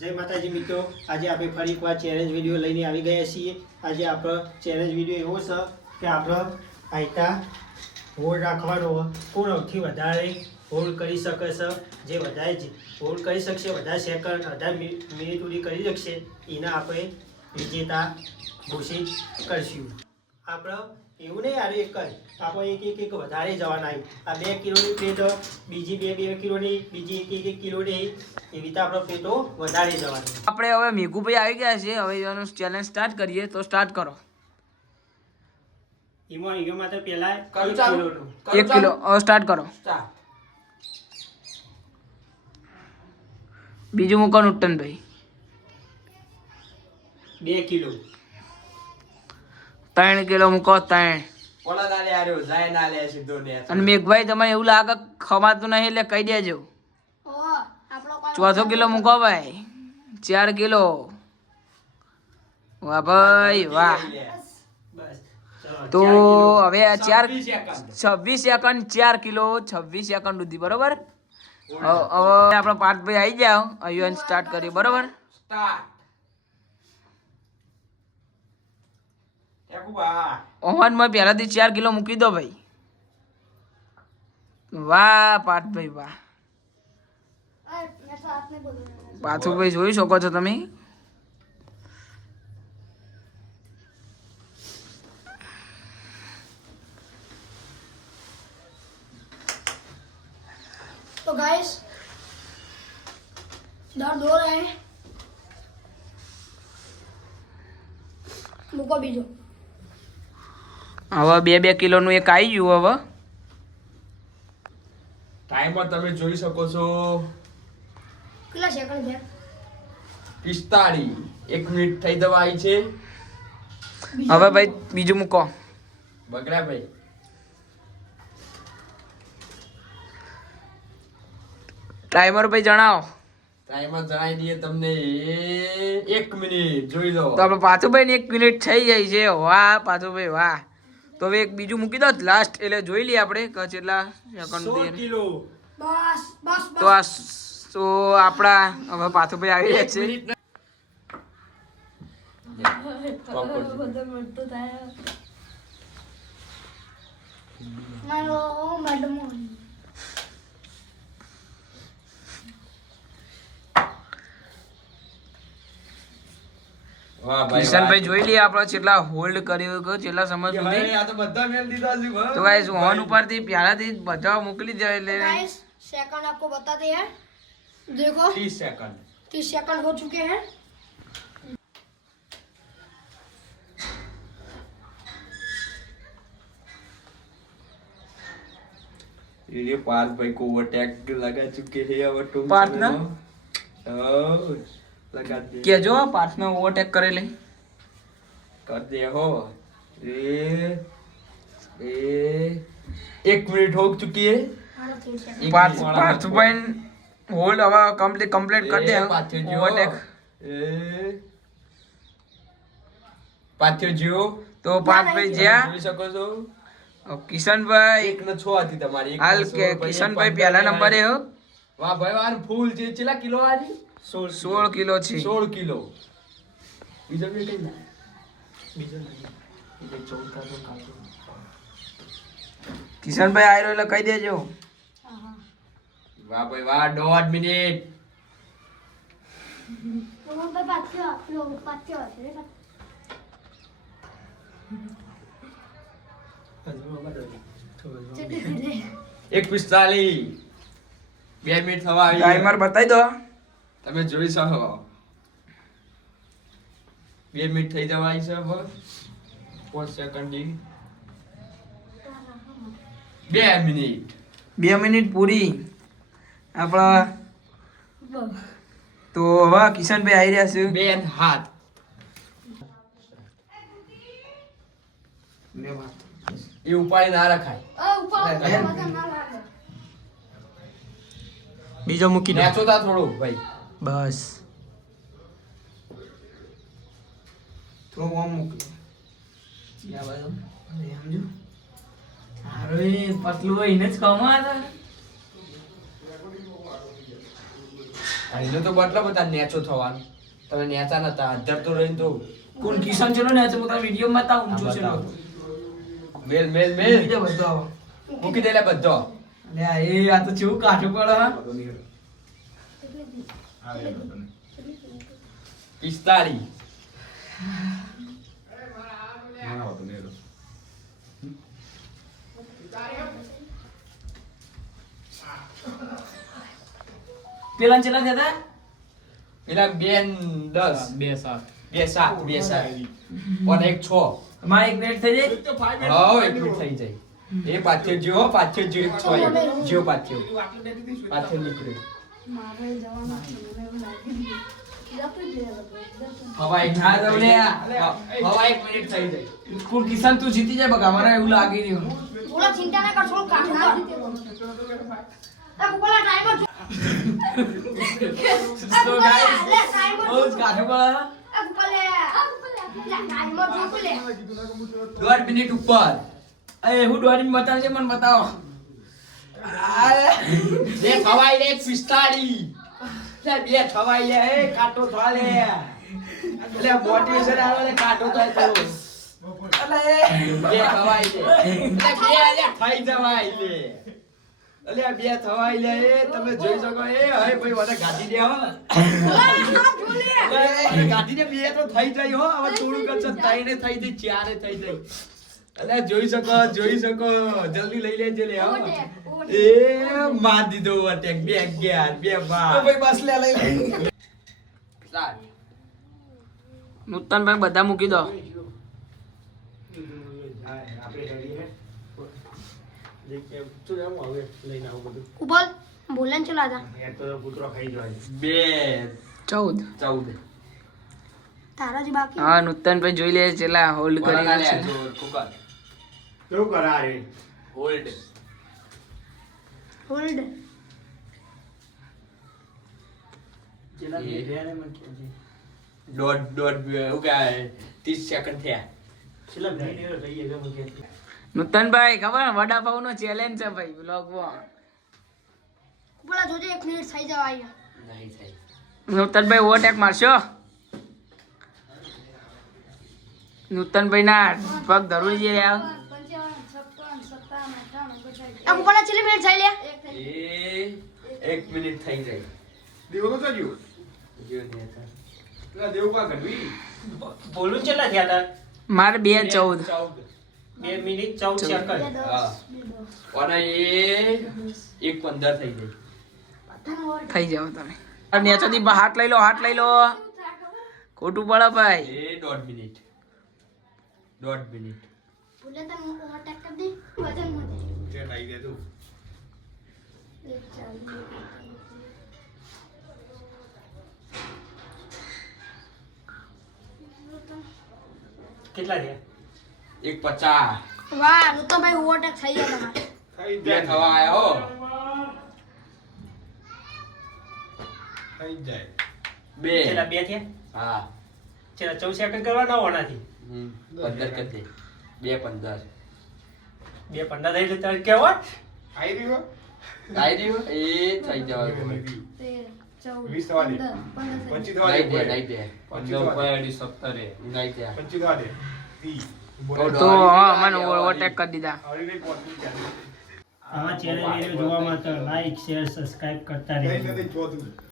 જય માતાજી મિત્રો, આજે આપણે ફરી એકવાર ચેલેન્જ વિડીયો લઈને આવી ગયા છીએ। આજે આપણો ચેલેન્જ વિડીયો એવો છે કે આપણે આયતા હોલ્ડ રાખવાનો, કોણ સૌથી વધારે હોલ્ડ કરી શકે છે, જે વધારે હોલ્ડ કરી શકશે, વધારે સેકન્ડ, વધારે મિનિટ સુધી કરી શકશે, એને આપણે વિજેતા ઘોષિત કરીશું। આપણે એવું નહીં યાર, એક જ આપણે એક વધારે જવાના। આ 2 કિલોની પ્લેટ, બીજી 2 કિલોની, બીજી એક કિલોની, એવી રીતે આપણે પ્લેટો વધારે જવાની। આપણે હવે મેઘુભાઈ આવી ગયા છે, હવે એનો ચેલેન્જ સ્ટાર્ટ કરીએ, તો સ્ટાર્ટ કરો। એમાં માટે પહેલા 1 કિલો સ્ટાર્ટ કરો। બીજું મૂકો નુટનભાઈ 2 કિલો, 3 કિલો મૂકો 3। અને મેઘભાઈ તમને એવું લાગે ખવાતું નહીં એટલે કહી દેજો। 4 કિલો મૂકો ભાઈ, 4 કિલો। વાહ ભાઈ વાહ। તો હવે 26 સેકન્ડ 4 કિલો 26 સેકન્ડ સુધી, બરોબર। હવે આપણો પાર્થભાઈ આવી જાઓ, અહીં સ્ટાર્ટ કરીએ, બરોબર। ઓવનમાં પહેલાથી 4 કિલો મૂકી દો ભાઈ। વાહ પાર્થભાઈ વાહ। પાર્થભાઈ જોઈ શકો છો તમે। तो गाइस दर्द हो रहा है, મૂકો બીજો। હવે 2 કિલોનું એક આવી ગયું। હવે ટાઈમર તમે જોઈ શકો છો, કેટલા સેકન્ડ છે? 45 1 મિનિટ થઈ દવા આવી છે। હવે ભાઈ બીજું મૂકો બગડા ભાઈ। ટાઈમર ભાઈ જણાવો। ટાઈમર જણાવી દઈએ તમને, 1 મિનિટ જોઈ લો। તો આપણે પાથુભાઈ ની 1 મિનિટ થઈ જાય છે। વાહ પાથુભાઈ વાહ। તો હવે એક બીજું મૂકી દો લાસ્ટ, એટલે જોઈ લઈએ આપણે કે કેટલા સેકન્ડ 100 કિલો। બસ બસ તો આ તો આપણા હવે પાથુભાઈ આવી રહ્યા છે। બધો મળતો થાય મારો મેડમ। વાહ ભાઈ, કિશનભાઈ જોઈ લઈએ આપણે કેટલા હોલ્ડ કર્યું કે કેટલા સમય સુધી। આ તો બધા મેલ દીધા છે ભાઈ। તો ગાઈસ ઓન ઉપરથી પહેલાથી બધા મોકલી જાય એટલે गाइस सेकंड आपको बताते हैं, देखो 30 सेकंड 30 सेकंड हो चुके हैं। ये पार्थ भाई को ओवरटेक लगा चुके हैं। अब तुम पार्थ ना? लगा दे કે જો પાર્થને ઓવરટેક કરે લે कर दे हो। ए 1 मिनट हो चुकी है। मारो 30 सेकंड। પાર્થભાઈ હોલ્ડ હવે કમ્પ્લીટ કરી દે ઓવરટેક। પાથ્યો જીઓ તો પાર્થભાઈ જ્યાં જોઈ શકો છો, કિશનભાઈ 1 ને 6 હતી તમારી। હાલ કે કિશનભાઈ પહેલા નંબરે હો। વાહ ભાઈ વાહ, ફૂલ છે। કેટલા કિલો આની? 16 કિલો છે। 16 કિલો। બીજો બે કઈ ના બીજો નહીં, એટલે 14 તો કાઢો। કિશનભાઈ આયરો એટલે કહી દેજો। વાહ ભાઈ વાહ, 1.5 મિનિટ। तो वो पे पाथ्यो लो पाथ्यो है। હજુ આમાં દો, થોડું 1:45 2 મિનિટ થવા આવી। ટાઈમર બતાવી દો। તમે જોઈ શકો 2 મિનિટ થઈ જવા આવી છે। હવે 5 સેકન્ડ ની 2 મિનિટ 2 મિનિટ પૂરી આપણા। તો હવે કિશનભાઈ આવી રહ્યા છે। બેન હાથ એ ઉપાડી ના રખાય। ऊपर मजा ना लागे। બીજો મૂકી દો નેચો તા થોડું ભાઈ। બસ તો ઓમ મૂકી આ બાજુ સમજો। અરે પતલું હોય ને જ કમા હતા। એનો તો મતલબ હતા નેચો થવાનું. તમે નેચા નતા, અધર તો રહીને તો કોણ કિશન ચલો ને હું તારા વિડીયો માં તા ઊંચો છે બતાવો. મેલ મેલ મેલ બીજો બધો આવો મૂકી દે લે બધો. લે આ તો ચેવું કાઠું પડે હા 45. પેલા ચેલા થયા પેલા બેન 10 2 7 2 7 અને એક 6. મારે એક મિનિટ થઈ જાય હા એક મિનિટ થઈ જાય. એ પાછળ જો એક 6 જો પાછળ નીકળ્યો. હવા એક હા તમને હવા 1 મિનિટ થઈ જાય. કોણ કિશન તું જીતી જાય બગા મારા એવું લાગી રહ્યું થોડા ચિંતા ના કર થોડું કાઠું કર આ કુકલા ટાઈમર તો ગાઈસ બહુ જ કાઠું પડે આ કુકલે ટાઈમર જો કુલે 1 મિનિટ ઉપર. એ હું દોડી બતાવજે મને બતાવો બે ખવાઈ લે 45. લે બે ખવાઈ લે એ કાટો થા લે. એટલે મોટિવેશન આવે લે કાટો થાય તો. બે ખવાઈ લે. એટલે બે લે થઈ જવાય લે. એટલે બે થવાઈ લે એ તમે જોઈ શકો એ હવે ભાઈ મને ગાડી દે હો. ગાડી દે બે તો થઈ જાય હો. હવે થોડું કરશે તઈને થઈ જાય ચારે થઈ જાય. એટલે જોઈ શકો જલ્દી લઈ લેજે લે હો. એ માર દીધો અટેક 2 11 2 ભાઈ બસ લે લઈ નૂતનભાઈ બધા મૂકી દો આપણે રેડી હે દેખ તો જામ હવે લઈને આવું બધું ઉબલ બોલન ચલા જા યાર તો પુત્રો ખાઈ જાય 14 14 તારા જ બાકી હા નૂતનભાઈ જોઈ લે ચેલા હોલ્ડ કરી છે કેવું કરા રે હોલ્ડ હોલ્ડ જેલા બેરે મને કહેજે દોઢ એવું કે 30 સેકન્ડ થયા. છેલ્લા વિડિયો રહી ગયો મને કહેજે નૂતનભાઈ ખબર વડાપાવ નો ચેલેન્જ છે ભાઈ બ્લોગમાં બોલા જોજે 1 મિનિટ થઈ જવાય નહીં થાય. નૂતનભાઈ ઓવરટેક મારશો નૂતનભાઈ ના પગ ધરું છે યાર આ કુકલા ચલી મિનિટ થઈ લે એ 1 મિનિટ થઈ જાય. દેવો તો થયું જો ને હતા. પેલા દેવ પા ગઢવી બોલું કેટલા થયા તા મારે 2:14 2 મિનિટ 14 સેકન્ડ હા અને એ 1:15 થઈ જાય. થઈ જાવ તમે નેચોથી હાથ લઈ લો ખોટું પડે ભાઈ એ 1.5 મિનિટ 1.5 મિનિટ. બોલે તને ઓવરટેક કર દે વજન માં જે નાઈ દે તું કેટલા થયા 1:50 વાહ નું તો ભાઈ ઓવરટેક થઈ ગયા તમારે થઈ બે જાય થવા આયા હો. થઈ જાય બે છેલ્લા 2 થયા હા છેલ્લા 14 સેકન્ડ કરવાના હોણાથી 15 કરજે 2:15 2:15 થઈ એટલે તારે કેવો આઈ રહ્યો કાઈ રહ્યું એ થઈ જવા દો. 20 થવા દે 25 થવા દે નહીં દે 25 થવા દે નહીં દે 25 થવા દે 30 તો હા મને ઓવરટેક કરી દીધા આવડી નહીં પહોંચી ગયા આવા ચેનલ વિડિયો જોવા માટે લાઈક શેર સબસ્ક્રાઇબ કરતા રહેજો નહીં નથી ચોથું